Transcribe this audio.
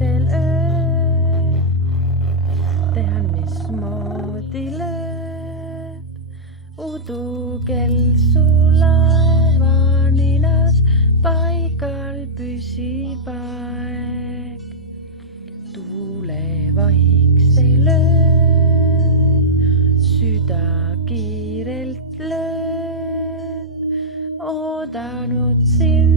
vaiksel ööl. Tean, mismoodi lööb udukell su laevaninas, paigal püsib aeg. Tuule vaiksel lööd, süda kiirelt lööd, oodanud sind.